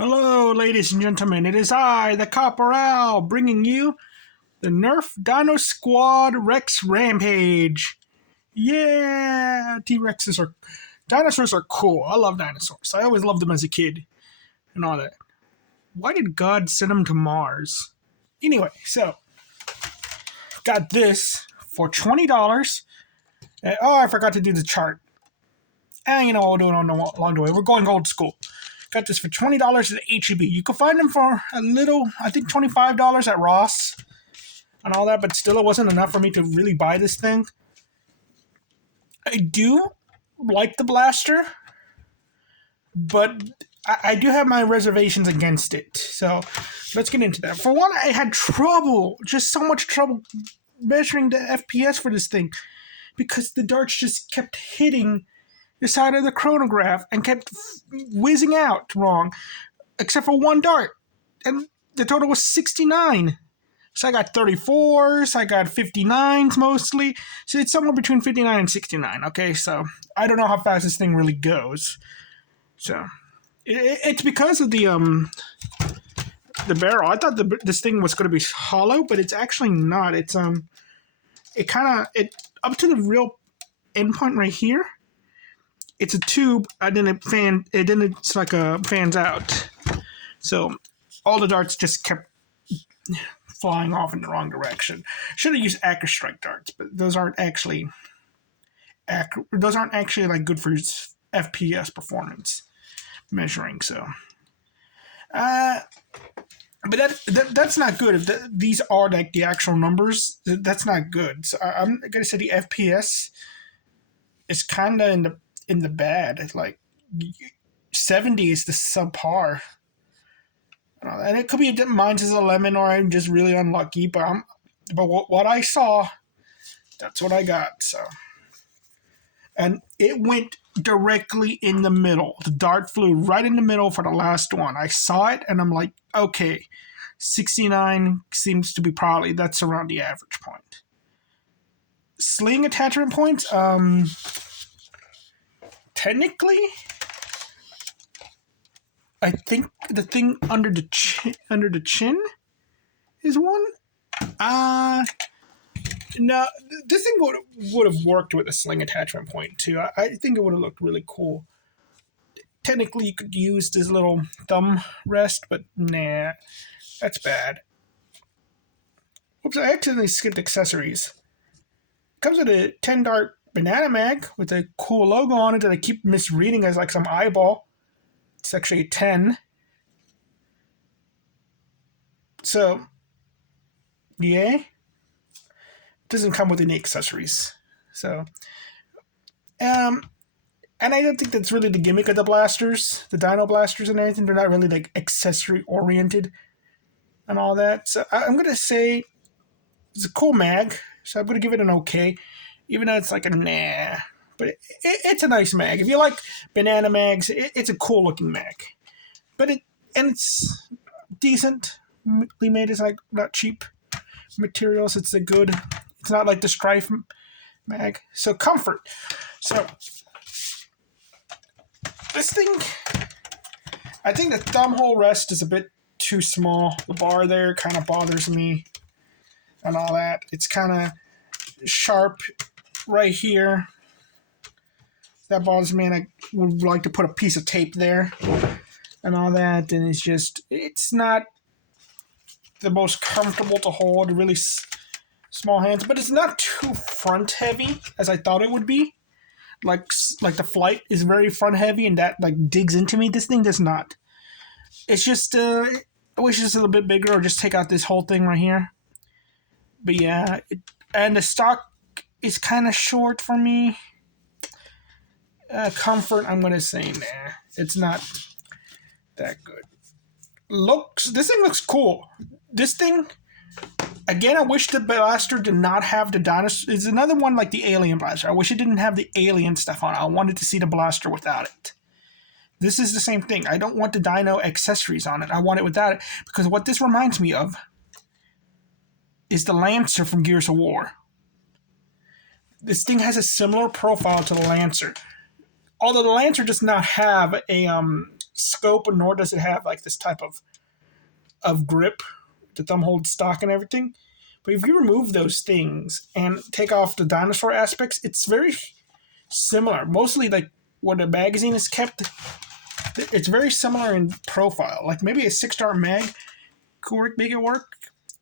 Hello, ladies and gentlemen. It is I, the Corporal, bringing you the Nerf Dinosquad Rex Rampage. Yeah, dinosaurs are cool. I love dinosaurs. I always loved them as a kid and all that. Why did God send them to Mars? Anyway, so got this for $20. I forgot to do the chart. I'll do it along the way. We're going old school. Got this for $20 at HEB. You can find them for a little, I think $25 at Ross and all that, but still it wasn't enough for me to really buy this thing. I do like the blaster, but I do have my reservations against it. So let's get into that. For one, I had just so much trouble measuring the FPS for this thing because the darts just kept hitting the side of the chronograph and kept whizzing out wrong, except for one dart. And the total was 69. So I got 34s, I got 59s mostly. So it's somewhere between 59 and 69, okay? So I don't know how fast this thing really goes. So it's because of the barrel. I thought this thing was going to be hollow, but it's actually not. It's it up to the real end point right here. It's a tube, and then it's like fans out. So all the darts just kept flying off in the wrong direction. Should have used Acrostrike darts, but those aren't actually like good for FPS performance measuring. So, but that's not good. If these are like the actual numbers, that's not good. So I'm gonna say the FPS is kind of in the bad. It's like 70 is the subpar. And it could be mine's is a lemon or I'm just really unlucky, but what I saw, that's what I got. So, and it went directly in the middle. The dart flew right in the middle for the last one. I saw it and I'm like, okay, 69 seems to be that's around the average point. Sling attachment points, technically, I think the thing under the chin is one. No, this thing would have worked with a sling attachment point too. I think it would have looked really cool. Technically, you could use this little thumb rest, but nah, that's bad. Oops, I accidentally skipped accessories. Comes with a 10-dart banana mag with a cool logo on it that I keep misreading as like some eyeball. It's actually a 10. So, yeah. It doesn't come with any accessories. So, and I don't think that's really the gimmick of the blasters, the Dino blasters and everything. They're not really like accessory oriented and all that. So I'm going to say it's a cool mag. So I'm going to give it an okay. Even though it's like a nah. But it's a nice mag. If you like banana mags, it's a cool looking mag. But it's decently made. It's like not cheap materials. It's it's not like the Strife mag. So comfort. So this thing, I think the thumb hole rest is a bit too small. The bar there kind of bothers me and all that. It's kind of sharp right here. That bothers me, and I would like to put a piece of tape there and all that. And it's not the most comfortable to hold, really small hands, but it's not too front heavy as I thought it would be. Like the flight is very front heavy, and that like digs into me. This thing does not. It's just I wish it's a little bit bigger, or just take out this whole thing right here. But yeah, and the stock is kind of short for me. Comfort, I'm going to say nah. It's not that good. This thing looks cool. This thing, again, I wish the blaster did not have the dinosaur. It's another one like the alien blaster. I wish it didn't have the alien stuff on it. I wanted to see the blaster without it. This is the same thing. I don't want the dino accessories on it. I want it without it. Because what this reminds me of is the Lancer from Gears of War. This thing has a similar profile to the Lancer. Although the Lancer does not have a scope, nor does it have like this type of grip. The thumb holds stock and everything. But if you remove those things and take off the dinosaur aspects, it's very similar. Mostly like where the magazine is kept, it's very similar in profile. Like maybe a 6-star mag could make it work.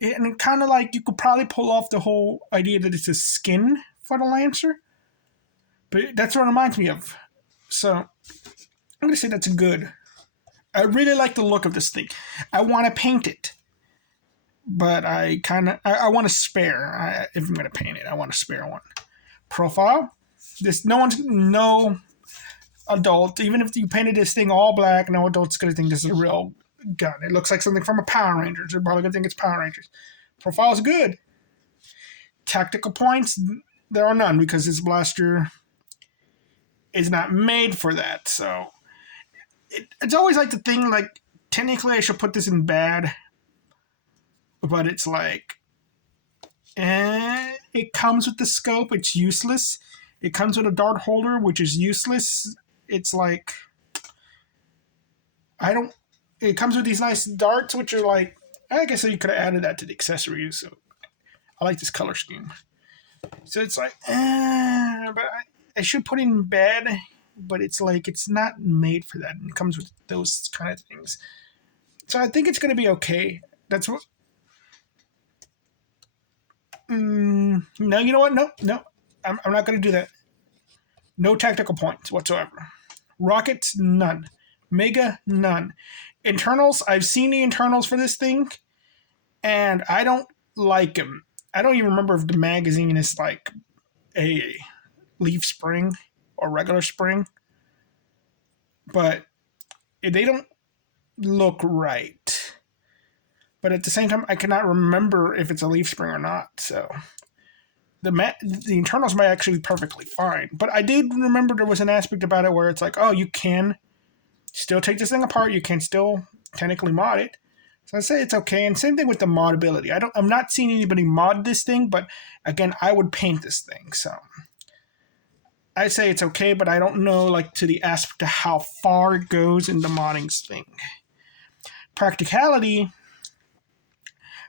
And kind of like you could probably pull off the whole idea that it's a skin for the Lancer. But that's what it reminds me of. So I'm going to say that's good. I really like the look of this thing. I want to paint it. But I want to spare. If I'm going to paint it, I want to spare one. Profile. No adult, even if you painted this thing all black, no adult's going to think this is a real gun. It looks like something from a Power Rangers. They're probably going to think it's Power Rangers. Profile's good. Tactical points, there are none because this blaster is not made for that. So it's always like the thing, like, technically I should put this in bad, but it's like, it comes with the scope, it's useless. It comes with a dart holder, which is useless. It's like, it comes with these nice darts, which are like, I guess you could have added that to the accessories. So I like this color scheme. So it's like, but I should put in bad, but it's like, it's not made for that. And it comes with those kind of things. So I think it's going to be okay. That's what, no, you know what? No. I'm not going to do that. No tactical points whatsoever. Rockets, none. Mega, none. Internals, I've seen the internals for this thing, and I don't like them. I don't even remember if the magazine is like a leaf spring or regular spring, but they don't look right. But at the same time, I cannot remember if it's a leaf spring or not, so the internals might actually be perfectly fine. But I did remember there was an aspect about it where it's like, oh, you can still take this thing apart. You can still technically mod it. So I'd say it's okay. And same thing with the modability. I'm not seeing anybody mod this thing, but again, I would paint this thing. So I'd say it's okay, but I don't know like to the aspect of how far it goes in the modding thing. Practicality.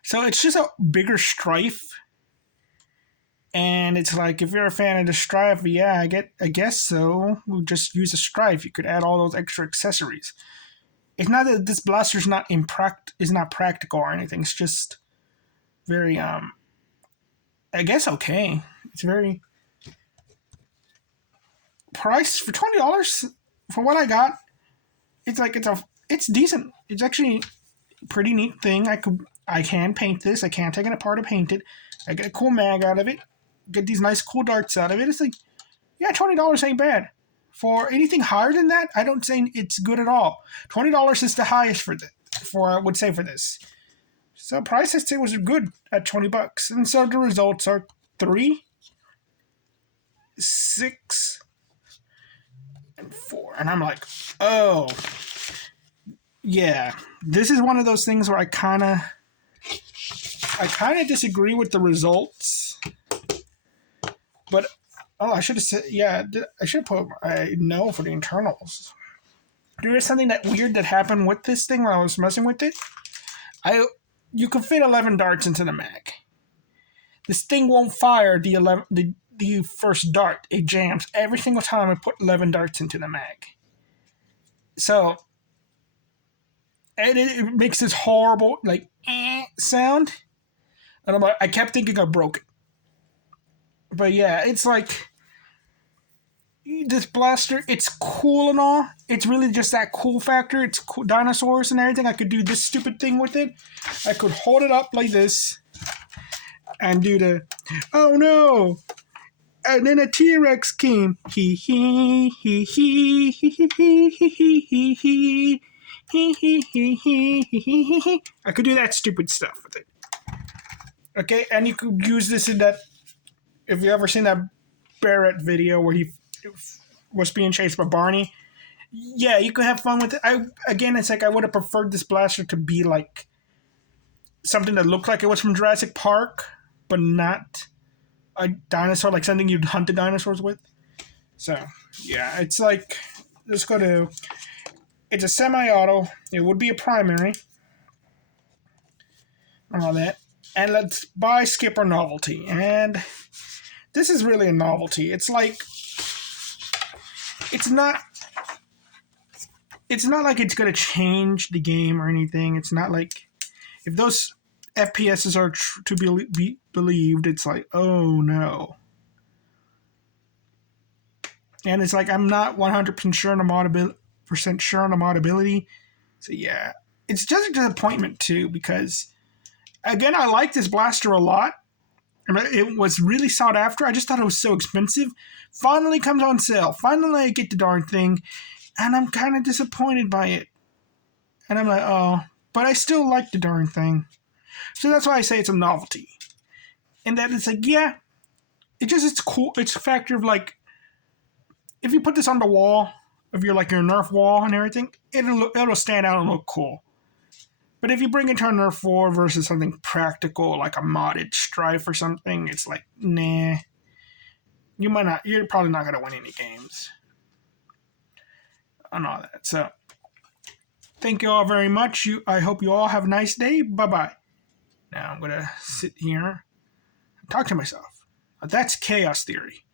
So it's just a bigger strife. And it's like, if you're a fan of the strife, yeah, I guess so. We'll just use a strife. You could add all those extra accessories. It's not that this blaster is not practical or anything. It's just very, I guess okay. It's very price for $20 for what I got. It's like it's decent. It's actually a pretty neat thing. I can paint this. I can take it apart and paint it. I get a cool mag out of it. Get these nice cool darts out of it. It's like, yeah, $20 ain't bad. For anything higher than that, I don't say it's good at all. $20 is the highest I would say for this. So price I say was good at $20. And so the results are 3, 6, and 4. And I'm like, oh, yeah. This is one of those things where I kind of disagree with the results. But, I should have said, yeah, I should put a no for the internals. There is something that weird that happened with this thing when I was messing with it. You can fit 11 darts into the mag. This thing won't fire the first dart. It jams every single time I put 11 darts into the mag. So, and it makes this horrible, like, sound. And I kept thinking I broke it. But yeah, it's like, this blaster, it's cool and all. It's really just that cool factor. It's cool, dinosaurs and everything. I could do this stupid thing with it. I could hold it up like this and do the, oh no. And then a T-Rex came. He I could do that stupid stuff with it. Okay, and you could use this in that, if you ever seen that Barrett video where he was being chased by Barney, yeah, you could have fun with it. It's like I would have preferred this blaster to be like something that looked like it was from Jurassic Park, but not a dinosaur, like something you'd hunt the dinosaurs with. So, yeah, it's like, let's go to, it's a semi-auto. It would be a primary. And all that. And let's buy, skip, or novelty. And this is really a novelty. It's like, it's not like it's going to change the game or anything. It's not like, if those FPSs are to be believed, it's like, oh no. And it's like, I'm not 100% sure on the modability. So yeah, it's just a disappointment too, because again, I like this blaster a lot. And it was really sought after. I just thought it was so expensive. Finally comes on sale. Finally I get the darn thing. And I'm kind of disappointed by it. And I'm like, oh. But I still like the darn thing. So that's why I say it's a novelty. And that it's like, yeah. It's cool. It's a factor of like, if you put this on the wall, of your Nerf wall and everything, it'll stand out and look cool. But if you bring it to a Nerf 4 versus something practical, like a modded Strife or something, it's like, nah. You're probably not going to win any games. And all that. So, thank you all very much. I hope you all have a nice day. Bye-bye. Now I'm going to sit here and talk to myself. That's chaos theory.